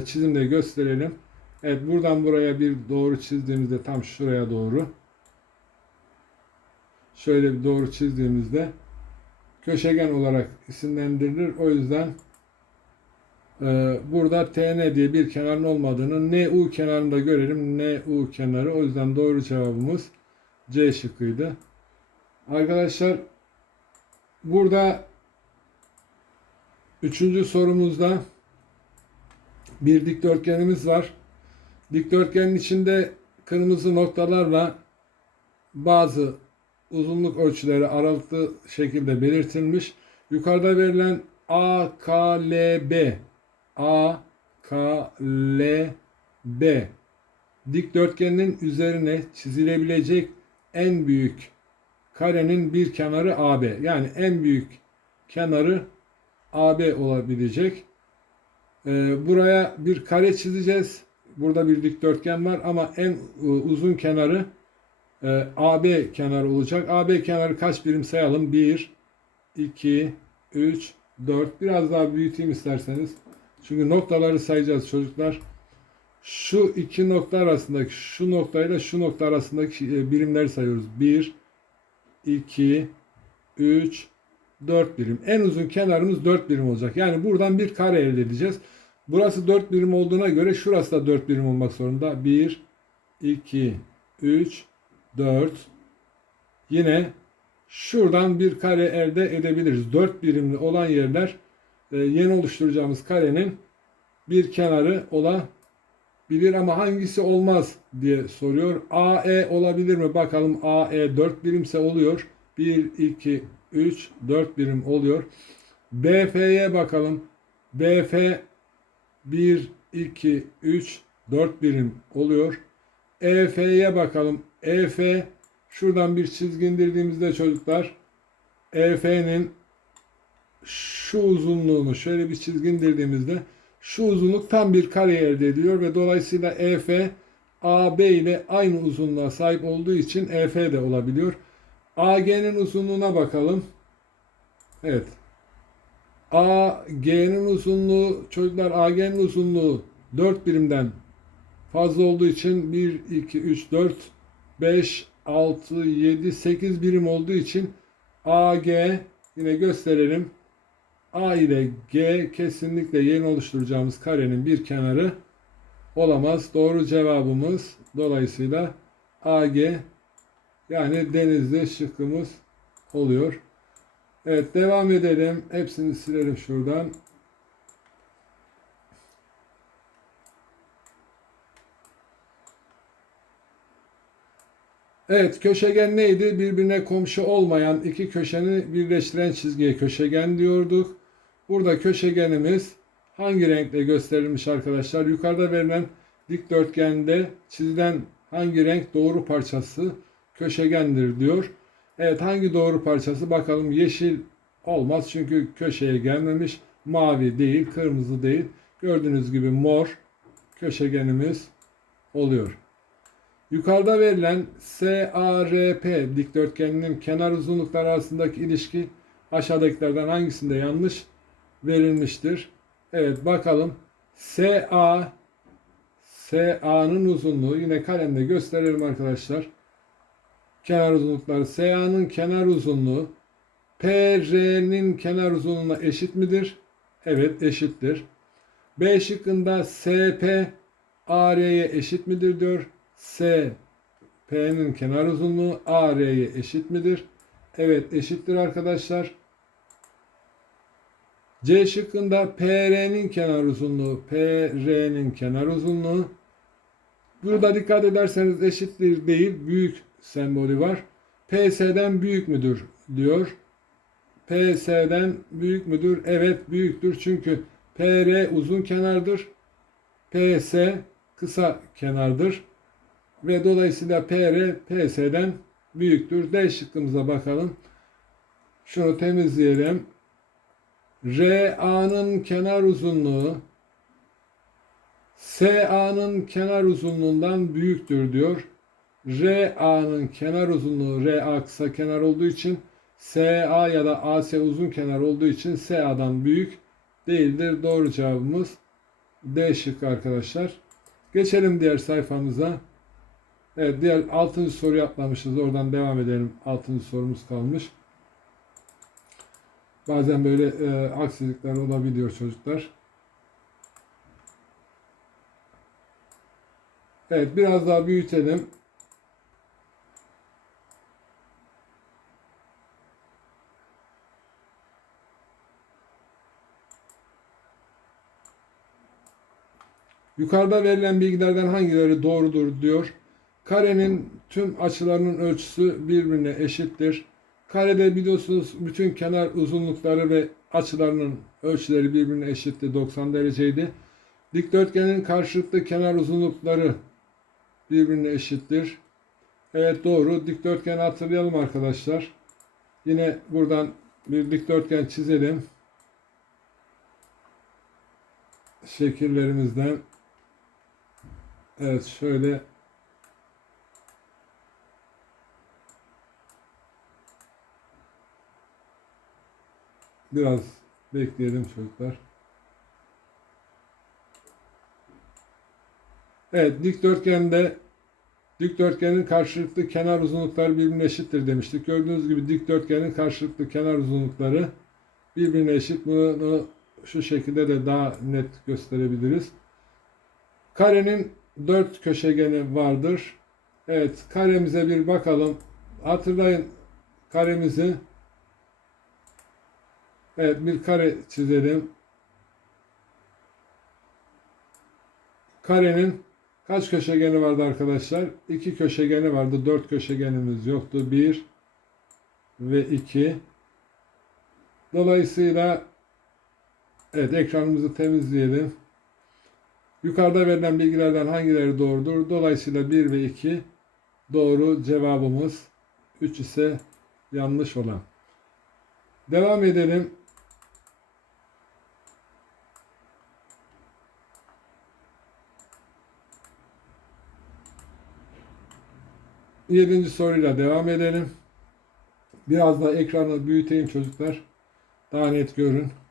çizimde gösterelim. Evet buradan buraya bir doğru çizdiğimizde tam şuraya doğru. Şöyle bir doğru çizdiğimizde köşegen olarak isimlendirilir. O yüzden e, burada TN diye bir kenarın olmadığını NU kenarında görelim. NU kenarı. O yüzden doğru cevabımız C şıkkıydı. Arkadaşlar burada üçüncü sorumuzda bir dikdörtgenimiz var. Dikdörtgenin içinde kırmızı noktalarla bazı uzunluk ölçüleri aralıklı şekilde belirtilmiş. Yukarıda verilen A, K, L, B A, K, L, B dikdörtgenin üzerine çizilebilecek en büyük karenin bir kenarı AB. Yani en büyük kenarı AB olabilecek. Ee, buraya bir kare çizeceğiz. Burada bir dikdörtgen var ama en e, uzun kenarı e, AB kenarı olacak. AB kenarı kaç birim sayalım? 1, 2, 3, 4. Biraz daha büyüteyim isterseniz. Çünkü noktaları sayacağız çocuklar. Şu iki nokta arasındaki şu noktayla şu nokta arasındaki e, birimleri sayıyoruz. 1, 2, 3, 4 birim. En uzun kenarımız 4 birim olacak. Yani buradan bir kare elde edeceğiz. Burası 4 birim olduğuna göre şurası da 4 birim olmak zorunda. 1, 2, 3, 4. Yine şuradan bir kare elde edebiliriz. 4 birimli olan yerler e, yeni oluşturacağımız karenin bir kenarı olabilir ama hangisi olmaz diye soruyor. AE olabilir mi? Bakalım AE 4 birimse oluyor. 1, 2, 3, 4 birim oluyor. BF'ye bakalım. BF 1, 2, 3, 4 birim oluyor. EF'ye bakalım. EF şuradan bir çizgi indirdiğimizde çocuklar EF'nin şu uzunluğunu şöyle bir çizgi indirdiğimizde şu uzunluk tam bir kare elde ediliyor ve dolayısıyla EF AB ile aynı uzunluğa sahip olduğu için EF de olabiliyor. AG'nin uzunluğuna bakalım. Evet. AG'nin uzunluğu çocuklar AG'nin uzunluğu 4 birimden fazla olduğu için 1, 2, 3, 4, 5, 6, 7, 8 birim olduğu için AG yine gösterelim. A ile G kesinlikle yeni oluşturacağımız karenin bir kenarı olamaz. Doğru cevabımız dolayısıyla AG yani denizli şıkkımız oluyor. Evet devam edelim. Hepsini silelim şuradan. Evet köşegen neydi? Birbirine komşu olmayan iki köşeni birleştiren çizgiye köşegen diyorduk. Burada köşegenimiz hangi renkle gösterilmiş arkadaşlar? Yukarıda verilen dikdörtgende çizilen hangi renk doğru parçası köşegendir diyor. Evet hangi doğru parçası? Bakalım yeşil olmaz çünkü köşeye gelmemiş. Mavi değil, kırmızı değil. Gördüğünüz gibi mor köşegenimiz oluyor. Yukarıda verilen SARP dikdörtgeninin kenar uzunlukları arasındaki ilişki aşağıdakilerden hangisinde yanlış verilmiştir? Evet bakalım. SA SA'nın uzunluğu yine kalemde gösterelim arkadaşlar. Kenar uzunlukları SA'nın kenar uzunluğu PR'nin kenar uzunluğuna eşit midir? Evet eşittir. B şıkkında SP AR'ye eşit midir diyor. S P'nin kenar uzunluğu AR'ye eşit midir? Evet eşittir arkadaşlar. C şıkkında PR'nin kenar uzunluğu PR'nin kenar uzunluğu Burada dikkat ederseniz eşittir değil büyük sembolü var. PS'den büyük müdür diyor. PS'den büyük müdür? Evet büyüktür çünkü PR uzun kenardır. PS kısa kenardır. Ve dolayısıyla PR PS'den büyüktür. D şıkkımıza bakalım. Şunu temizleyelim. RA'nın kenar uzunluğu SA'nın kenar uzunluğundan büyüktür diyor. RA'nın kenar uzunluğu RA kısa kenar olduğu için SA ya da AC uzun kenar olduğu için SA'dan büyük değildir. Doğru cevabımız D şıkkı arkadaşlar. Geçelim diğer sayfamıza. Evet diğer 6. soruyu atlamışız. Oradan devam edelim. 6. sorumuz kalmış. Bazen böyle e, aksilikler olabiliyor çocuklar. Evet biraz daha büyütelim. Yukarıda verilen bilgilerden hangileri doğrudur diyor. Karenin tüm açılarının ölçüsü birbirine eşittir. Karede biliyorsunuz bütün kenar uzunlukları ve açılarının ölçüleri birbirine eşitti. 90 dereceydi. Dikdörtgenin karşılıklı kenar uzunlukları birbirine eşittir. Evet doğru. Dikdörtgeni hatırlayalım arkadaşlar. Yine buradan bir dikdörtgen çizelim. Şekillerimizden. Evet şöyle biraz bekleyelim çocuklar. Evet dikdörtgende dikdörtgenin karşılıklı kenar uzunlukları birbirine eşittir demiştik. Gördüğünüz gibi dikdörtgenin karşılıklı kenar uzunlukları birbirine eşit. Bunu şu şekilde de daha net gösterebiliriz. Karenin dört köşegeni vardır. Evet karemize bir bakalım. Hatırlayın karemizi. Evet bir kare çizelim. Karenin kaç köşegeni vardı arkadaşlar? İki köşegeni vardı. Dört köşegenimiz yoktu. Bir ve iki. Dolayısıyla evet ekranımızı temizleyelim. Yukarıda verilen bilgilerden hangileri doğrudur? Dolayısıyla 1 ve 2 doğru cevabımız. 3 ise yanlış olan. Devam edelim. Yedinci soruyla devam edelim. Biraz da ekranı büyüteyim çocuklar. Daha net görün.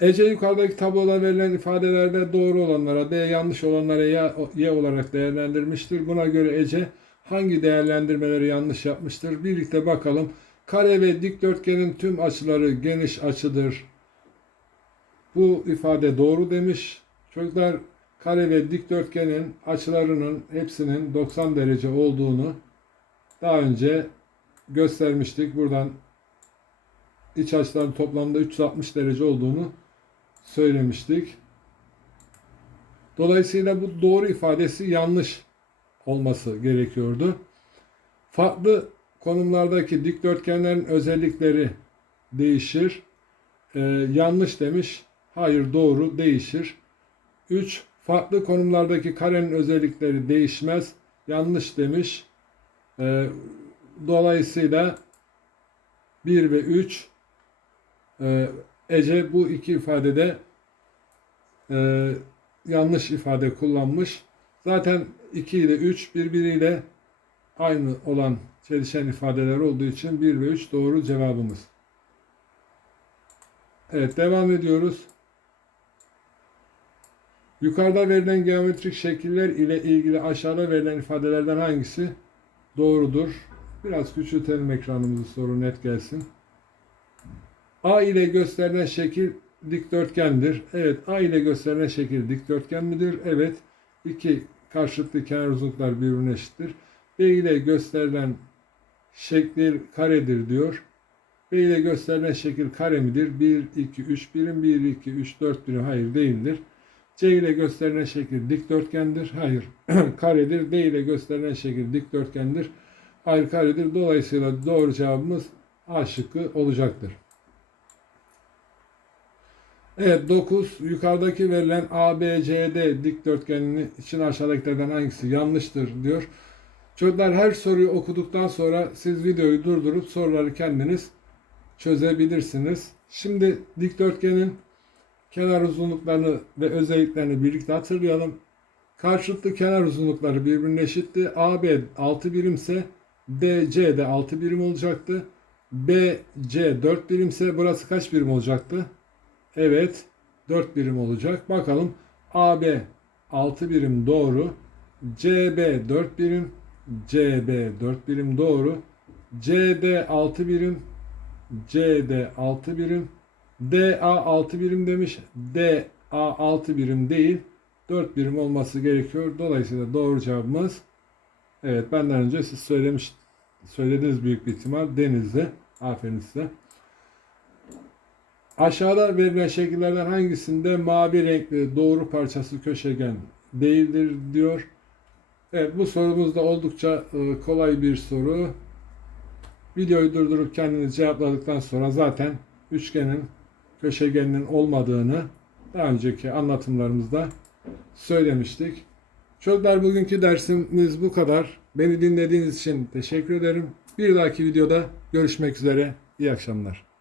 Ece yukarıdaki tabloda verilen ifadelerde doğru olanlara, D yanlış olanlara ya, Y olarak değerlendirmiştir. Buna göre Ece hangi değerlendirmeleri yanlış yapmıştır? Birlikte bakalım. Kare ve dikdörtgenin tüm açıları geniş açıdır. Bu ifade doğru demiş. Çocuklar kare ve dikdörtgenin açılarının hepsinin 90 derece olduğunu daha önce göstermiştik. Buradan iç açıların toplamda 360 derece olduğunu söylemiştik. Dolayısıyla bu doğru ifadesi yanlış olması gerekiyordu. Farklı konumlardaki dikdörtgenlerin özellikleri değişir. Ee, yanlış demiş. Hayır doğru değişir. 3. Farklı konumlardaki karenin özellikleri değişmez. Yanlış demiş. Ee, dolayısıyla 1 ve 3 e, Ece bu iki ifadede e, yanlış ifade kullanmış. Zaten 2 ile 3 birbiriyle aynı olan çelişen ifadeler olduğu için 1 ve 3 doğru cevabımız. Evet devam ediyoruz. Yukarıda verilen geometrik şekiller ile ilgili aşağıda verilen ifadelerden hangisi doğrudur? Biraz küçültelim ekranımızı soru net gelsin. A ile gösterilen şekil dikdörtgendir. Evet A ile gösterilen şekil dikdörtgen midir? Evet. İki karşılıklı kenar uzunluklar birbirine eşittir. B ile gösterilen şekil karedir diyor. B ile gösterilen şekil kare midir? 1, 2, 3 birim, 1, 2, 3, 4 birim. Hayır değildir. C ile gösterilen şekil dikdörtgendir. Hayır karedir. D ile gösterilen şekil dikdörtgendir. Hayır karedir. Dolayısıyla doğru cevabımız A şıkkı olacaktır. Evet 9 yukarıdaki verilen ABCD dikdörtgeninin için aşağıdakilerden hangisi yanlıştır diyor. Çocuklar her soruyu okuduktan sonra siz videoyu durdurup soruları kendiniz çözebilirsiniz. Şimdi dikdörtgenin kenar uzunluklarını ve özelliklerini birlikte hatırlayalım. Karşılıklı kenar uzunlukları birbirine eşitti. AB 6 birimse DC de 6 birim olacaktı. BC 4 birimse burası kaç birim olacaktı? Evet. 4 birim olacak. Bakalım AB 6 birim doğru. CB 4 birim. CB 4 birim doğru. CD 6 birim. CD 6 birim. DA 6 birim demiş. DA 6 birim değil. 4 birim olması gerekiyor. Dolayısıyla doğru cevabımız evet benden önce siz söylemiş söylediniz büyük bir ihtimal Denizli. Aferin size. Aşağıda verilen şekillerden hangisinde mavi renkli doğru parçası köşegen değildir diyor. Evet bu sorumuz da oldukça e, kolay bir soru. Videoyu durdurup kendiniz cevapladıktan sonra zaten üçgenin köşegeninin olmadığını daha önceki anlatımlarımızda söylemiştik. Çocuklar bugünkü dersimiz bu kadar. Beni dinlediğiniz için teşekkür ederim. Bir dahaki videoda görüşmek üzere. İyi akşamlar.